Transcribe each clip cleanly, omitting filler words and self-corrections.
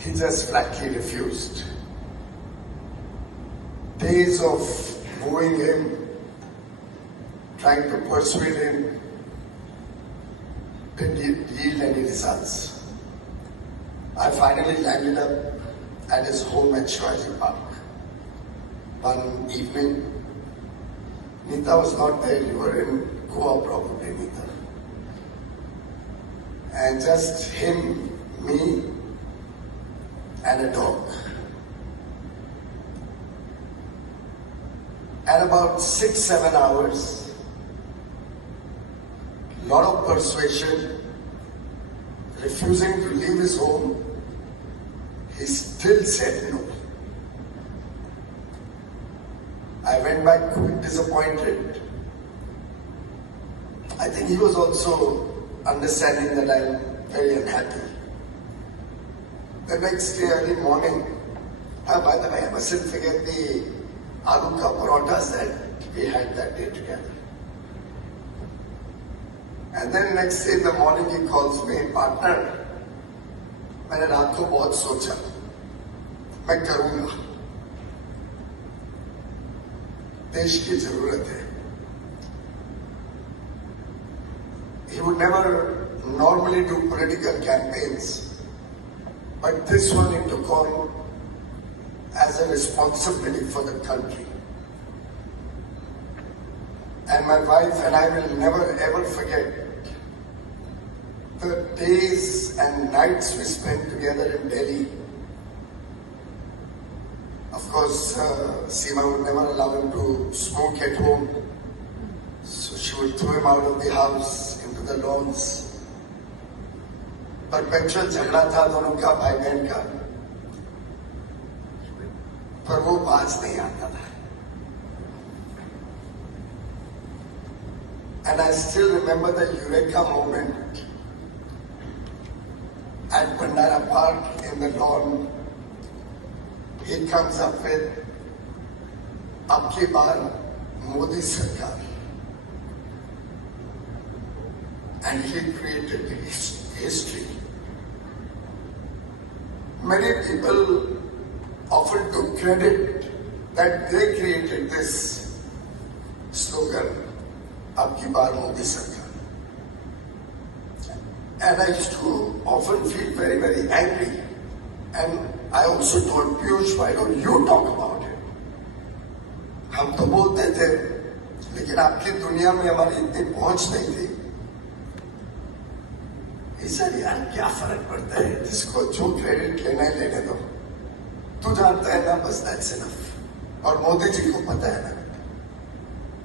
He just flatly refused. Days of wooing him, trying to persuade him, didn't yield any results. I finally landed up at his home at Shivaji Park. One evening, Nita was not there. You were in Goa probably, Nita. And just him, me, and a dog. And about 6-7 hours, lot of persuasion, refusing to leave his home, he still said no. I went back quite disappointed. I think he was also understanding that I'm very unhappy. The next day, early morning, by the way, I mustn't forget the aloo ka parotas that we had that day together. And then next day in the morning, he calls me, partner, मैंने रात को बहुत सोचा, मैं करूँगा. देश की जरूरत है. He would never normally do political campaigns, but this one he took on as a responsibility for the country. And my wife and I will never ever forget the days and nights we spent together in Delhi. Of course, Seema would never allow him to smoke at home, so she would throw him out of the house into the lawns. Perpetual झगड़ा था दोनों का, भाई बहन का, पर वो बाज नहीं आता था. And I still remember the Eureka moment at Bandara Park in the lawn. He comes up with "Ab ki baar Modi Sarkar," and he created history. Many people often took credit that they created this slogan, "Ab ki baar Modi Sarkar." And I used to often feel very, very angry. And I also told Piyush, why don't you talk about it? हम तो बोलते थे, लेकिन आपकी दुनिया में हमारी इतनी पहुंच नहीं थी. He said, यार क्या फर्क पड़ता है, जिसको जो क्रेडिट लेना है लेने दो. तू जानता है ना, बस that's enough. और मोदी जी को पता है ना.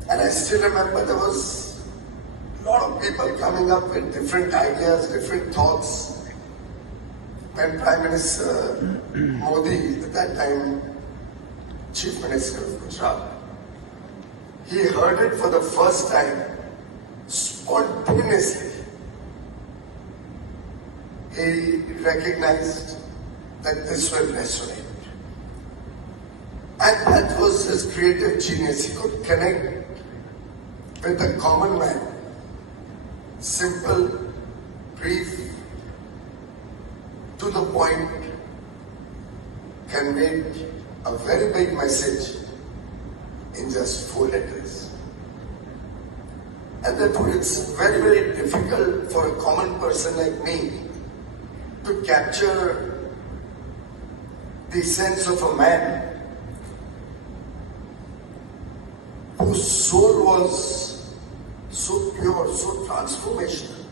And I still remember there was a lot of people coming up with different ideas, different thoughts. When Prime Minister Modi, at that time Chief Minister of Gujarat, he heard it for the first time, spontaneously. He recognized that this will resonate. And that was his creative genius. He could connect with the common man. Simple, brief, to the point, conveyed a very big message in just 4 letters. And therefore it's very, very difficult for a common person like me to capture the sense of a man whose soul was so pure, so transformational.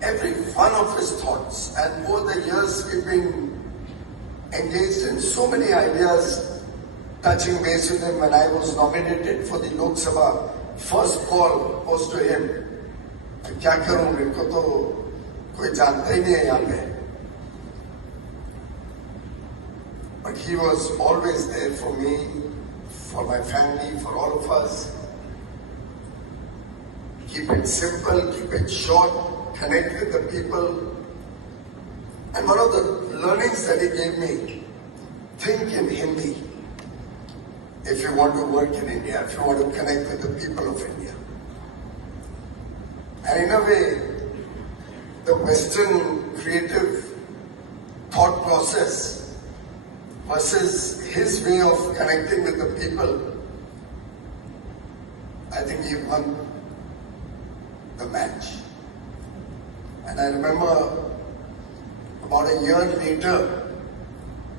Every one of his thoughts, and over the years we've been engaged in so many ideas, touching base with him. When I was nominated for the Lok Sabha, first call was to him, क्या करूं, मेरे को तो कोई जानता ही नहीं है यहाँ पे. But he was always there for me, for my family, for all of us. Keep it simple, keep it short, connect with the people. And one of the learnings that he gave me, think in Hindi if you want to work in India, if you want to connect with the people of India. And in a way, the Western creative thought process versus his way of connecting with the people, I think he won the match. And I remember about a year later,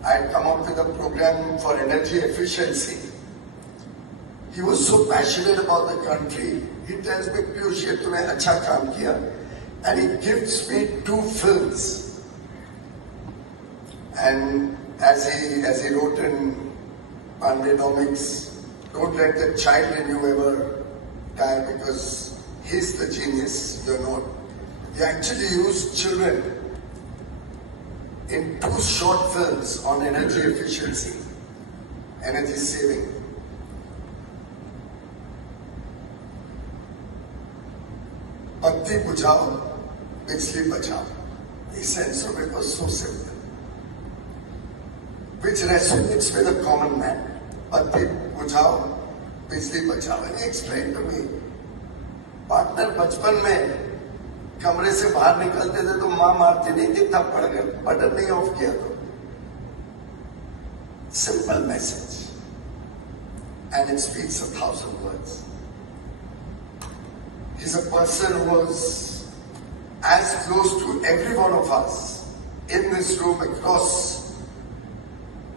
I had come up with a program for energy efficiency. He was so passionate about the country. He tells me, Piyush, ye tumhe acha kaam kiya. And he gives me 2 films. And as he wrote in Pandenomics, don't let the child in you ever die because he's the genius, you're not. He actually used children in 2 short films on energy efficiency, energy saving. Batti bujhao, bijli bachao. The sense of it was so simple, which resonates with a common man. Batti bujhao, bijli bachao. And he explained to me, partner बचपन में कमरे से बाहर निकलते थे तो मां मारती नहीं थी, तब पड़ गए, बटन नहीं ऑफ किया तो. Simple message, and it speaks 1,000 words. He's a person who was as close to every one of us in this room across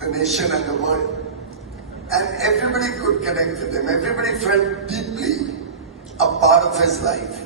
the nation and the world. And everybody could connect with him. Everybody felt deeply a part of his life.